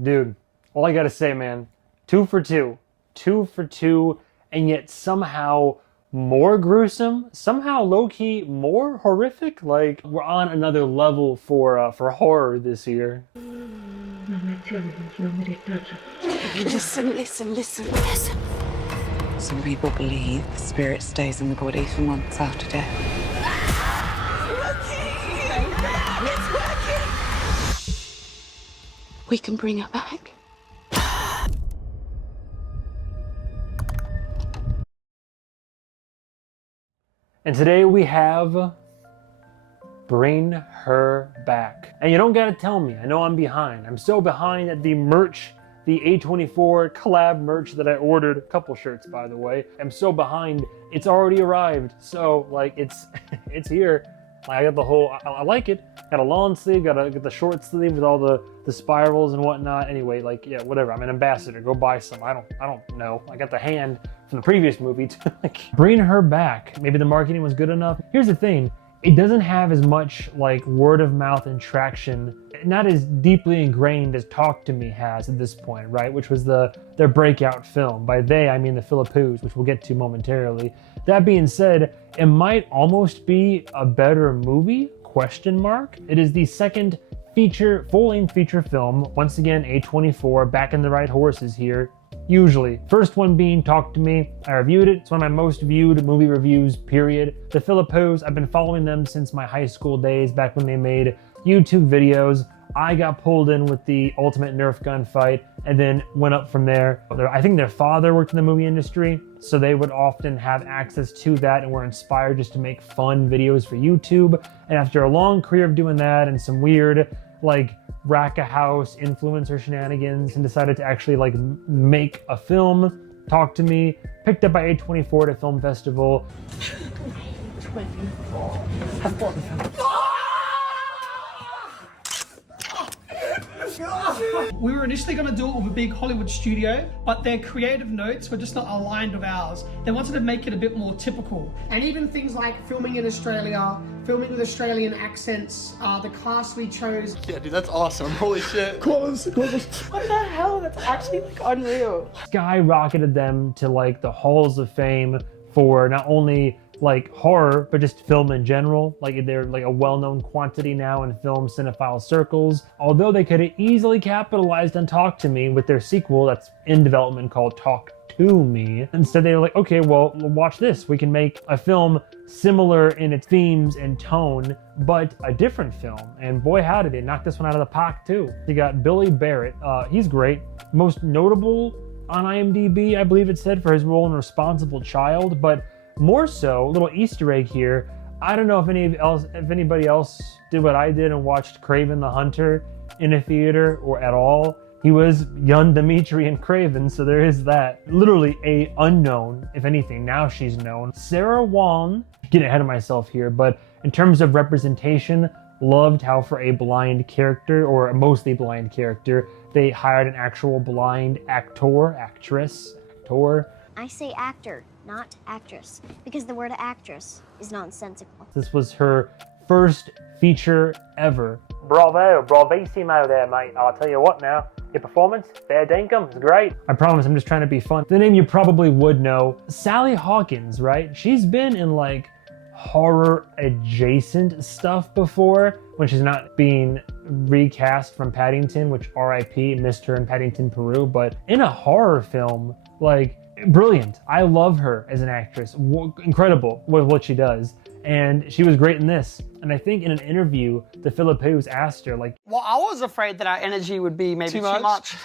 Dude, all I gotta say, man, 2 for 2. 2 for 2, and yet somehow more gruesome, somehow low-key more horrific. Like, we're on another level for horror this year. Listen. Some people believe the spirit stays in the body for months after death. It's working! We can bring her back. And today we have Bring Her Back. And you don't gotta tell me, I know I'm behind. I'm so behind that the merch, the A24 collab merch that I ordered, a couple shirts by the way, I'm so behind, it's already arrived. So like it's here. I got the whole, I like it. Got a long sleeve, got the short sleeve with all the spirals and whatnot. Anyway, like, yeah, whatever. I'm an ambassador. Go buy some. I don't know. I got the hand from the previous movie to like bring her back. Maybe the marketing was good enough. Here's the thing. It doesn't have as much like word of mouth and traction, not as deeply ingrained as Talk to Me has at this point, right? Which was their breakout film. By they, I mean the Philippous, which we'll get to momentarily. That being said, it might almost be a better movie, ? It is the second full-length feature film. Once again, A24, back in the right horses here. Usually. First one being Talk to Me. I reviewed it. It's one of my most viewed movie reviews, period. The Philippous, I've been following them since my high school days, back when they made YouTube videos. I got pulled in with the ultimate Nerf gun fight and then went up from there. I think their father worked in the movie industry, so they would often have access to that and were inspired just to make fun videos for YouTube. And after a long career of doing that and some weird, like, RACKA house influencer shenanigans, and decided to actually like make a film, Talk to Me, picked up by A24 at a film festival. 24. I've bought the film. We were initially going to do it with a big Hollywood studio, but their creative notes were just not aligned with ours. They wanted to make it a bit more typical. And even things like filming in Australia, filming with Australian accents, the cast we chose. Yeah, dude, that's awesome. Holy shit. What the hell? That's actually like unreal. Skyrocketed them to like the halls of fame for not only like horror, but just film in general. Like they're like a well-known quantity now in film cinephile circles. Although they could have easily capitalized on Talk to Me with their sequel that's in development called Talk to Me. Instead they were like, okay, well, watch this. We can make a film similar in its themes and tone, but a different film. And boy, howdy, they knocked this one out of the park too. You got Billy Barrett. He's great. Most notable on IMDb, I believe it said, for his role in Responsible Child, but more so, a little Easter egg here, I don't know if anybody else did what I did and watched Kraven the Hunter in a theater or at all. He was young Dimitri and Kraven, so there is that. Literally a unknown, if anything, now she's known. Sarah Wong, getting ahead of myself here, but in terms of representation, loved how for a blind character, or a mostly blind character, they hired an actual blind actor. I say actor, not actress, because the word actress is nonsensical. This was her first feature ever. Bravo, bravissimo there, mate. I'll tell you what now, your performance, fair dinkum, it's great. I promise I'm just trying to be fun. The name you probably would know, Sally Hawkins, right? She's been in like horror adjacent stuff before when she's not being recast from Paddington, which RIP, missed her in Paddington, Peru, but in a horror film, like, brilliant. I love her as an actress. Incredible with what she does. And she was great in this. And I think in an interview, the Philippous asked her, like... Well, I was afraid that our energy would be maybe too much.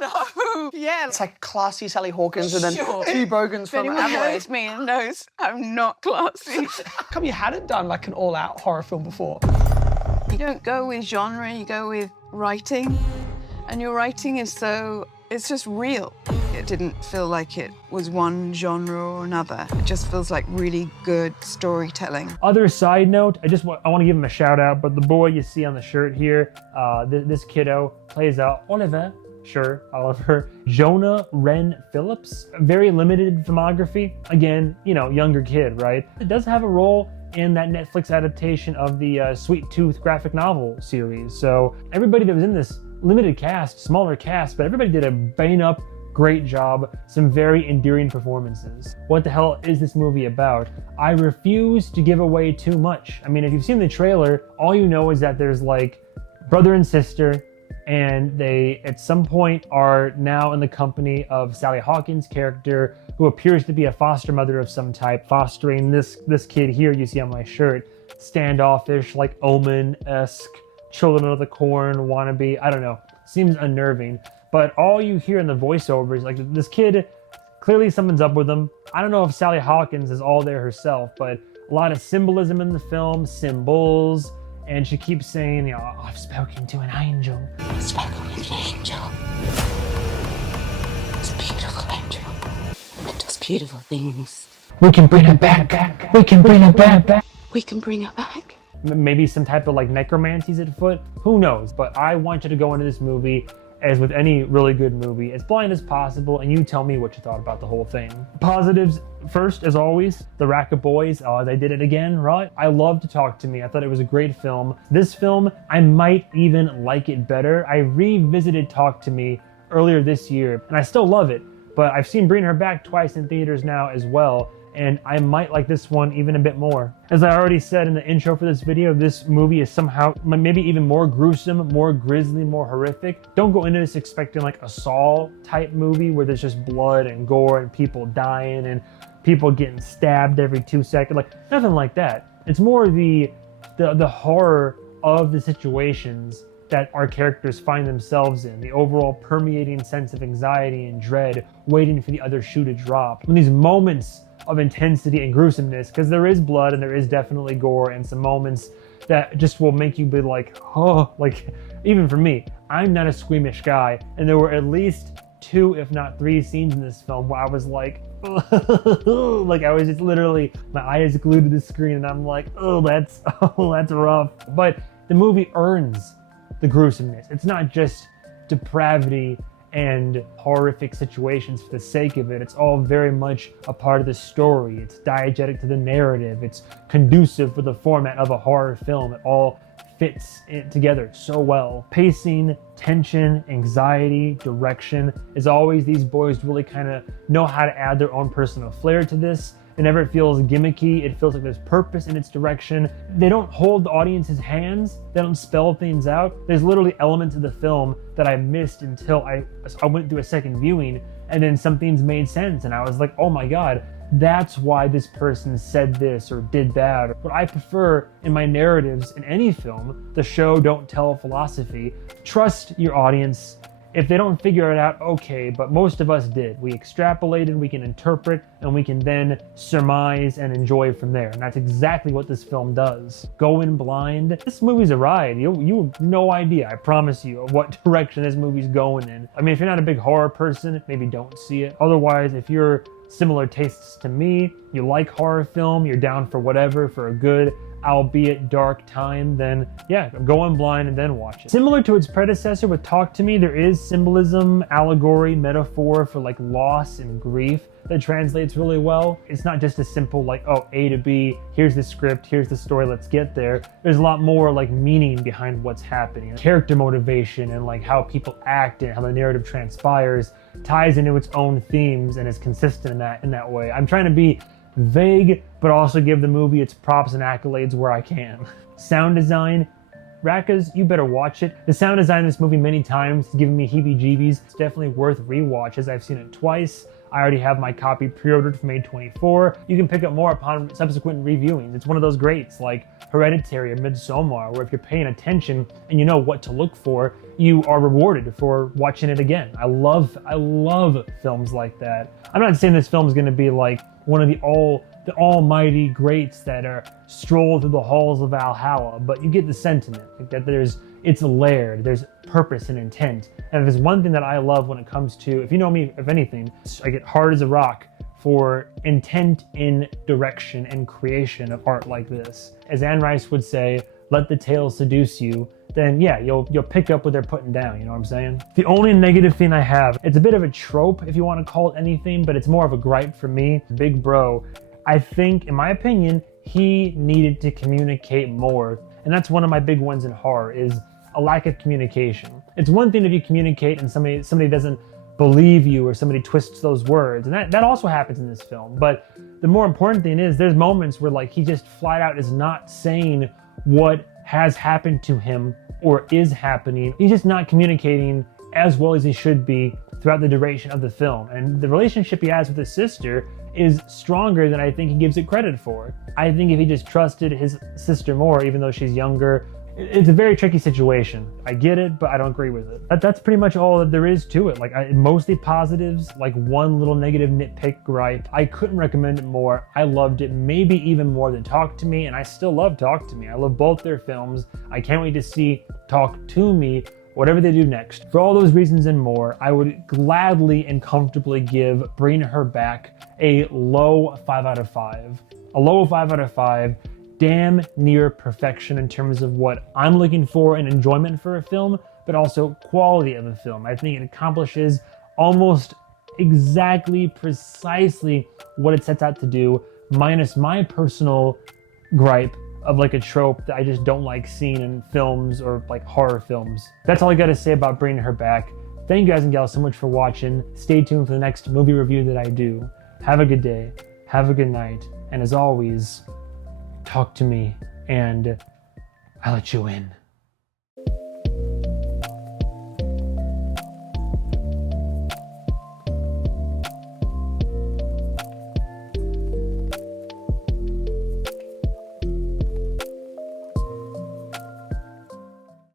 No. Yeah. It's like classy Sally Hawkins and then two Bogans from Anyone Adelaide. knows me and knows I'm not classy. How come you hadn't done like an all-out horror film before? You don't go with genre, you go with writing. And your writing is so... it's just real. It didn't feel like it was one genre or another. It just feels like really good storytelling. Other side note, I want to give him a shout out, but the boy you see on the shirt here, this kiddo plays Oliver Jonah Wren Phillips. Very limited filmography. Again, you know, younger kid, right? It does have a role in that Netflix adaptation of the Sweet Tooth graphic novel series. So everybody that was in this limited cast, smaller cast, but everybody did a bang-up great job, some very endearing performances. What the hell is this movie about? I refuse to give away too much. I mean, if you've seen the trailer, all you know is that there's like brother and sister, and they at some point are now in the company of Sally Hawkins' character, who appears to be a foster mother of some type, fostering this kid here you see on my shirt, standoffish, like Omen-esque, Children of the Corn wannabe, I don't know, seems unnerving. But all you hear in the voiceover is like, this kid, clearly something's up with him. I don't know if Sally Hawkins is all there herself, but a lot of symbolism in the film, symbols, and she keeps saying, you know, oh, I've spoken to an angel. I've spoken with an angel. It's a beautiful angel. It does beautiful things. We can bring her back. We can bring her back. We can bring her back. Maybe some type of like necromancy's at foot. Who knows? But I want you to go into this movie, as with any really good movie, as blind as possible, and you tell me what you thought about the whole thing. Positives first, as always, the RACKA boys, they did it again, right? I love To Talk to Me. I thought it was a great film. This film, I might even like it better. I revisited Talk to Me earlier this year, and I still love it, but I've seen Bring Her Back twice in theaters now as well, and I might like this one even a bit more. As I already said in the intro for this video, this movie is somehow maybe even more gruesome, more grisly, more horrific. Don't go into this expecting like a Saw type movie where there's just blood and gore and people dying and people getting stabbed every 2 seconds, like nothing like that. It's more the horror of the situations that our characters find themselves in, the overall permeating sense of anxiety and dread, waiting for the other shoe to drop. When these moments of intensity and gruesomeness, because there is blood and there is definitely gore and some moments that just will make you be like, oh, like even for me, I'm not a squeamish guy, and there were at least 2, if not 3 scenes in this film where I was like, like I was just literally, my eyes glued to the screen and I'm like, oh, that's rough. But the movie earns the gruesomeness. It's not just depravity and horrific situations for the sake of it. It's all very much a part of the story. It's diegetic to the narrative. It's conducive for the format of a horror film. It all fits it together so well. Pacing, tension, anxiety, direction. As always, these boys really kind of know how to add their own personal flair to this. It never feels gimmicky. It feels like there's purpose in its direction. They don't hold the audience's hands. They don't spell things out. There's literally elements of the film that I missed until I went through a second viewing, and then some things made sense. And I was like, oh my God, that's why this person said this or did that. What I prefer in my narratives in any film, the show don't tell philosophy. Trust your audience. If they don't figure it out, okay, but most of us did. We extrapolated, we can interpret, and we can then surmise and enjoy from there. And that's exactly what this film does. Go in blind. This movie's a ride. You have no idea, I promise you, of what direction this movie's going in. I mean, if you're not a big horror person, maybe don't see it. Otherwise, if you're similar tastes to me, you like horror film, you're down for whatever, for a good, albeit dark time, then yeah, go in blind and then watch it. Similar to its predecessor with Talk to Me, there is symbolism, allegory, metaphor for like loss and grief that translates really well. It's not just a simple like, oh, A to B, here's the script, here's the story, let's get there. There's a lot more like meaning behind what's happening. Character motivation and like how people act and how the narrative transpires ties into its own themes and is consistent in that way. I'm trying to be vague, but also give the movie its props and accolades where I can. Sound design, RACKA's, you better watch it. The sound design in this movie many times has given me heebie-jeebies. It's definitely worth rewatches. I've seen it twice. I already have my copy pre-ordered for May 24. You can pick up more upon subsequent reviewings. It's one of those greats like Hereditary or Midsommar, where if you're paying attention and you know what to look for, you are rewarded for watching it again. I love films like that. I'm not saying this film is going to be like one of the almighty greats that are stroll through the halls of Valhalla, but you get the sentiment, like that it's layered, there's purpose and intent. And if there's one thing that I love when it comes to, if you know me, if anything, I get hard as a rock for intent in direction and creation of art like this. As Anne Rice would say, let the tale seduce you, then yeah, you'll pick up what they're putting down, you know what I'm saying? The only negative thing I have, it's a bit of a trope if you want to call it anything, but it's more of a gripe for me. Big Bro, I think, in my opinion, he needed to communicate more. And that's one of my big ones in horror, is a lack of communication. It's one thing if you communicate and somebody doesn't believe you or somebody twists those words, and that also happens in this film. But the more important thing is there's moments where like he just flat out is not saying what has happened to him or is happening. He's just not communicating as well as he should be throughout the duration of the film. And the relationship he has with his sister is stronger than I think he gives it credit for. I think if he just trusted his sister more, even though she's younger, it's a very tricky situation. I get it, but I don't agree with it. That's pretty much all that there is to it. Like mostly positives, like one little negative nitpick gripe. I couldn't recommend it more. I loved it maybe even more than Talk to Me, and I still love Talk to Me. I love both their films. I can't wait to see Talk to Me, whatever they do next. For all those reasons and more, I would gladly and comfortably give Bring Her Back a low 5 out of 5. A low 5 out of 5. Damn near perfection in terms of what I'm looking for and enjoyment for a film, but also quality of a film. I think it accomplishes almost exactly, precisely what it sets out to do, minus my personal gripe of like a trope that I just don't like seeing in films or like horror films. That's all I gotta say about Bringing Her Back. Thank you guys and gals so much for watching. Stay tuned for the next movie review that I do. Have a good day, have a good night, and as always, talk to me and I'll let you in.